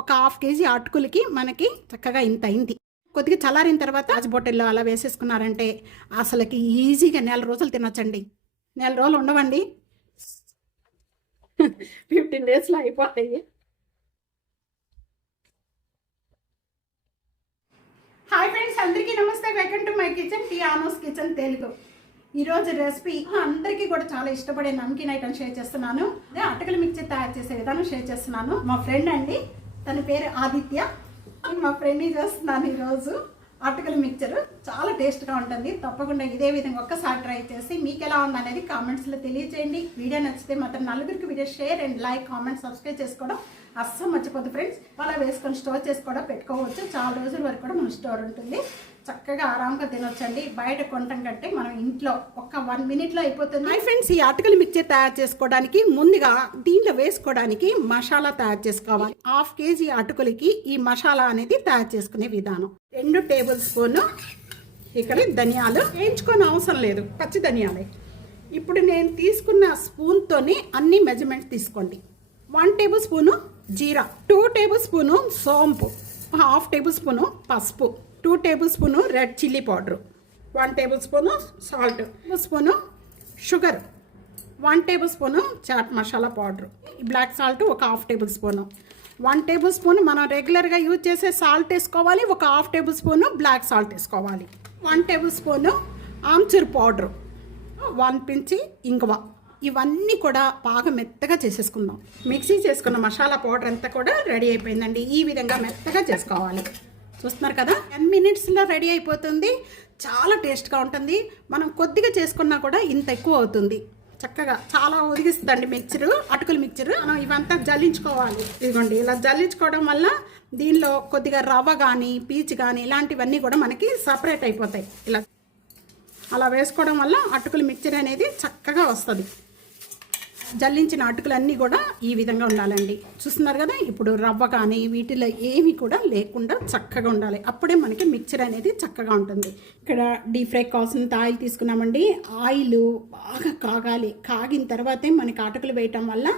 ఒక half KG అటుకులకి మనకి చక్కగా ఇంత అయింది. కొద్దిగా చల్లారిన తర్వాత గాజు బొట్టెల్లో అలా వేసేసుకున్నారంటే అసలుకి ఈజీగా 4 రోజులు తినొచ్చండి. 4 రోజులు ఉండవండి, 15 డేస్లో అయిపోతాయి. హాయ్ ఫ్రెండ్స్, అందరికీ నమస్తే. వెల్కమ్ టు మై కిచెన్, టీ ఆనోస్ కిచెన్ తెలుగు. ఈరోజు రెసిపీ అందరికీ కూడా చాలా ఇష్టపడే నమ్కీన్ ఐటమ్ షేర్ చేస్తున్నాను. అదే అటుకుల మిక్చర్ తయారు చేసే విధానం షేర్ చేస్తున్నాను. మా ఫ్రెండ్ అండి, తన పేరు ఆదిత్య. మా ఫ్రెండ్ని చేస్తున్నాను ఈరోజు. అటుకుల మిక్చర్ చాలా టేస్ట్గా ఉంటుంది. తప్పకుండా ఇదే విధంగా ఒక్కసారి ట్రై చేసి మీకు ఎలా ఉందనేది కామెంట్స్లో తెలియజేయండి. వీడియో నచ్చితే మాత్రం నలుగురికి video share and like, comment, subscribe చేసుకోవడం అస్సలు మర్చిపోద్దు ఫ్రెండ్స్. అలా వేసుకొని స్టోర్ చేసి కూడా పెట్టుకోవచ్చు. చాలా రోజుల వరకు కూడా మన స్టోర్ ఉంటుంది. చక్కగా ఆరాంగా తినొచ్చండి. బయట కొనటం కంటే మనం ఇంట్లో ఒక 1 మినిట్లో అయిపోతుంది. హాయ్ ఫ్రెండ్స్, ఈ అటుకుల మిక్చర్ తయారు చేసుకోవడానికి ముందుగా దీంట్లో వేసుకోవడానికి మసాలా తయారు చేసుకోవాలి. హాఫ్ కేజీ అటుకులకి ఈ మసాలా అనేది తయారు చేసుకునే విధానం. 2 టేబుల్ స్పూన్ ఇక్కడ ధనియాలు, వేయించుకొని అవసరం లేదు, పచ్చి ధనియాలే. ఇప్పుడు నేను తీసుకున్న స్పూన్తోని అన్ని మెజర్మెంట్స్ తీసుకోండి. 1 టేబుల్ స్పూను జీరా, 2 టేబుల్ స్పూను సోంపు, 1/2 టేబుల్ స్పూను పసుపు, 2 tablespoon red chilli powder, 1 tablespoon salt, 1 spoon sugar, 1 tablespoon chaat masala powder, black salt ఒక 1/2 టేబుల్ స్పూను, 1 టేబుల్ స్పూన్ మనం రెగ్యులర్గా యూజ్ చేసే సాల్ట్ వేసుకోవాలి, ఒక 1/2 టేబుల్ స్పూను బ్లాక్ సాల్ట్ వేసుకోవాలి, 1 టేబుల్ స్పూను ఆమ్చూర్ పౌడరు, 1 పించి ఇంగువ. ఇవన్నీ కూడా బాగా మెత్తగా చేసేసుకుందాం. మిక్సీ చేసుకున్న మసాలా పౌడర్ అంతా కూడా రెడీ అయిపోయిందండి. ఈ విధంగా మెత్తగా చేసుకోవాలి. చూస్తున్నారు కదా, 10 మినిట్స్లో రెడీ అయిపోతుంది. చాలా టేస్ట్గా ఉంటుంది. మనం కొద్దిగా చేసుకున్నా కూడా ఇంత ఎక్కువ అవుతుంది. చక్కగా చాలా ఒదిగిస్తుందండి మిక్చరు, అటుకుల మిక్చరు. మనం ఇవంతా జల్లించుకోవాలి. ఇదిగోండి, ఇలా జల్లించుకోవడం వల్ల దీనిలో కొద్దిగా రవ్వ కానీ పీచు కానీ ఇలాంటివన్నీ కూడా మనకి సపరేట్ అయిపోతాయి. ఇలా అలా వేసుకోవడం వల్ల అటుకుల మిక్చర్ అనేది చక్కగా వస్తుంది. జల్లించిన అటుకులన్నీ కూడా ఈ విధంగా ఉండాలండి. చూస్తున్నారు కదా, ఇప్పుడు రవ్వ కానీ వీటిలో ఏమి కూడా లేకుండా చక్కగా ఉండాలి. అప్పుడే మనకి మిక్చర్ అనేది చక్కగా ఉంటుంది. ఇక్కడ డీప్ ఫ్రై కావాల్సినంత ఆయిల్ తీసుకున్నామండి. ఆయిల్ బాగా కాగాలి. కాగిన తర్వాతే మనకి అటుకులు వేయటం వల్ల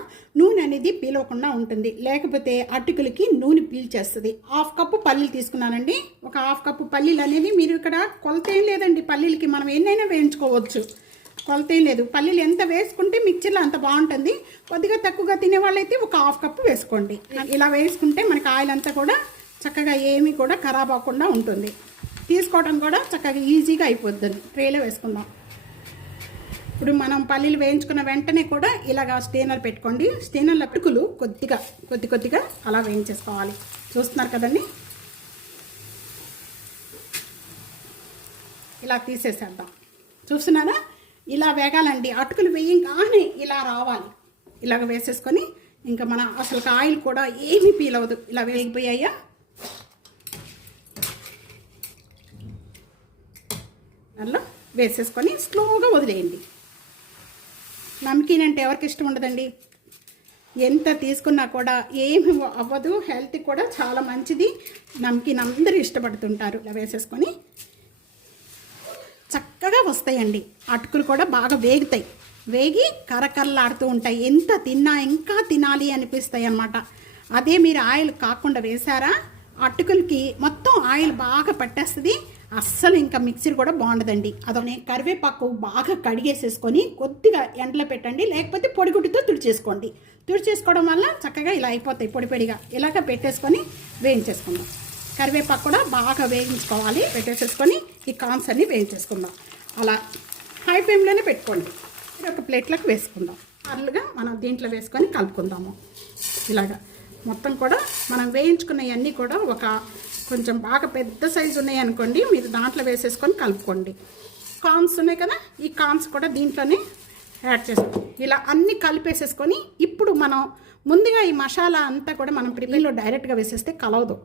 నూనె అనేది పీలవకుండా ఉంటుంది. లేకపోతే అటుకులకి నూనె పీల్చేస్తుంది. 1/2 కప్పు పల్లీలు తీసుకున్నానండి. ఒక 1/2 కప్పు పల్లీలు అనేది మీరు ఇక్కడ కొలత ఏం లేదండి. పల్లీలకి మనం ఎన్నైనా వేయించుకోవచ్చు, కొలత ఏం లేదు. పల్లీలు ఎంత వేసుకుంటే మిక్చర్లో అంత బాగుంటుంది. కొద్దిగా తక్కువగా తినే వాళ్ళైతే ఒక 1/2 కప్పు వేసుకోండి. ఇలా వేసుకుంటే మనకి ఆయిల్ అంతా కూడా చక్కగా ఏమీ కూడా ఖరాబ్ అవ్వకుండా ఉంటుంది. తీసుకోవడం కూడా చక్కగా ఈజీగా అయిపోతుంది. ట్రేలో వేసుకుందాం. ఇప్పుడు మనం పల్లీలు వేయించుకున్న వెంటనే కూడా ఇలాగా స్టేనర్ పెట్టుకోండి. స్టేనర్ల అటుకులు కొద్దిగా అలా వేయించేసుకోవాలి. చూస్తున్నారు కదండి, ఇలా తీసేసేద్దాం. చూస్తున్నారా, ఇలా వేగాలండి. అటుకులు వేయంగానే ఇలా రావాలి. ఇలాగ వేసేసుకొని ఇంకా మన అసలు ఆయిల్ కూడా ఏమీ పీలవదు. ఇలా వేగిపోయాయా, అలా వేసేసుకొని స్లోగా వదిలేయండి. నమ్కీన్ అంటే ఎవరికి ఇష్టం ఉండదండి. ఎంత తీసుకున్నా కూడా ఏమి అవ్వదు. హెల్త్కి కూడా చాలా మంచిది. నమ్కీన్ అందరూ ఇష్టపడుతుంటారు. ఇలా వేసేసుకొని చక్కగా వస్తాయండి. అటుకులు కూడా బాగా వేగుతాయి. వేగి కరకరలాడుతూ ఉంటాయి. ఎంత తిన్నా ఇంకా తినాలి అనిపిస్తాయి అన్నమాట. అదే మీరు ఆయిల్ కాకుండా వేసారా, అటుకులకి మొత్తం ఆయిల్ బాగా పట్టేస్తుంది. అస్సలు ఇంకా మిక్సర్ కూడా బాగుండదండి. అదొనే కరివేపాకు బాగా కడిగేసేసుకొని కొద్దిగా ఎండలో పెట్టండి. లేకపోతే పొడిగుడ్డుతో తుడిచేసుకోండి. తుడిచేసుకోవడం వల్ల చక్కగా ఇలా అయిపోతాయి. పొడిగా ఇలాగ పెట్టేసుకొని వేయించేసుకుందాం. కరివేపాకు కూడా బాగా వేయించుకోవాలి. పెట్టేసేసుకొని ఈ కార్న్స్ అన్నీ వేయించేసుకుందాం. అలా హై ఫ్లేమ్లోనే పెట్టుకోండి. ఒక ప్లేట్లోకి వేసుకుందాం. అర్లుగా మనం దీంట్లో వేసుకొని కలుపుకుందాము. ఇలాగా మొత్తం కూడా మనం వేయించుకున్నవన్నీ కూడా ఒక కొంచెం బాగా పెద్ద సైజు ఉన్నాయి అనుకోండి, మీరు దాంట్లో వేసేసుకొని కలుపుకోండి. కార్న్స్ ఉన్నాయి కదా, ఈ కార్న్స్ కూడా దీంట్లోనే యాడ్ చేసుకోండి. ఇలా అన్నీ కలిపేసేసుకొని ఇప్పుడు మనం ముందుగా ఈ మసాలా అంతా కూడా మనం ప్రిపేర్లో డైరెక్ట్గా వేసేస్తే కలవదు.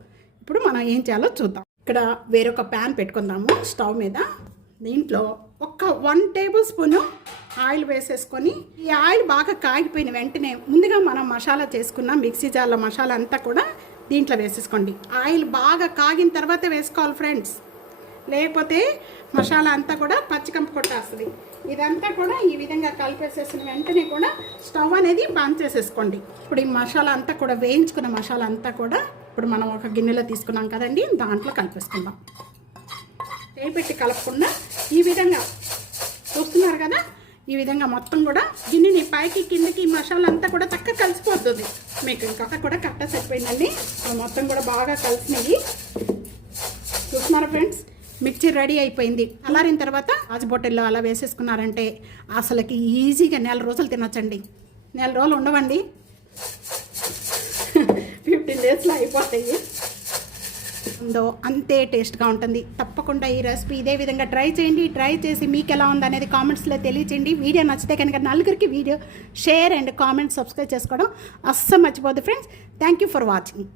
ఇప్పుడు మనం ఏం చేయాలో చూద్దాం. ఇక్కడ వేరొక ప్యాన్ పెట్టుకుందాము స్టవ్ మీద. దీంట్లో ఒక 1 టేబుల్ స్పూను ఆయిల్ వేసేసుకొని ఈ ఆయిల్ బాగా కాగిపోయిన వెంటనే ముందుగా మనం మసాలా చేసుకున్న మిక్సీ జార్లో మసాలా అంతా కూడా దీంట్లో వేసేసుకోండి. ఆయిల్ బాగా కాగిన తర్వాత వేసుకోవాలి ఫ్రెండ్స్, లేకపోతే మసాలా అంతా కూడా పచ్చికంపు కొట్టేస్తుంది. ఇదంతా కూడా ఈ విధంగా కలిపేసేసిన వెంటనే కూడా స్టవ్ అనేది బంద్ చేసేసుకోండి. ఇప్పుడు ఈ మసాలా అంతా కూడా వేయించుకున్న మసాలా అంతా కూడా ఇప్పుడు మనం ఒక గిన్నెలో తీసుకున్నాం కదండి, దాంట్లో కలిపేసుకుందాం. చేయి పెట్టి కలపకుండా ఈ విధంగా చూస్తున్నారు కదా, ఈ విధంగా మొత్తం కూడా గిన్నెని పైకి కిందకి మసాలా అంతా కూడా చక్కగా కలిసిపోతుంది. మీకు ఇంకా కూడా కట్ట సరిపోయిందండి. మొత్తం కూడా బాగా కలిసినవి. చూస్తున్నారా ఫ్రెండ్స్, మిక్చర్ రెడీ అయిపోయింది. అలారిన తర్వాత గాజు బొట్టెల్లో అలా వేసేసుకున్నారంటే అసలుకి ఈజీగా 4 రోజులు తినొచ్చండి. 4 రోజులు ఉండవండి, 15 డేస్లో అయిపోతాయి. ఉందో అంతే టేస్ట్గా ఉంటుంది. తప్పకుండా ఈ రెసిపీ ఇదే విధంగా ట్రై చేయండి. ట్రై చేసి మీకు ఎలా ఉందనేది కామెంట్స్లో తెలియచేయండి. వీడియో నచ్చితే కనుక నలుగురికి video share and comment subscribe చేసుకోవడం అస్సలు మర్చిపోద్దు friends. Thank you for watching.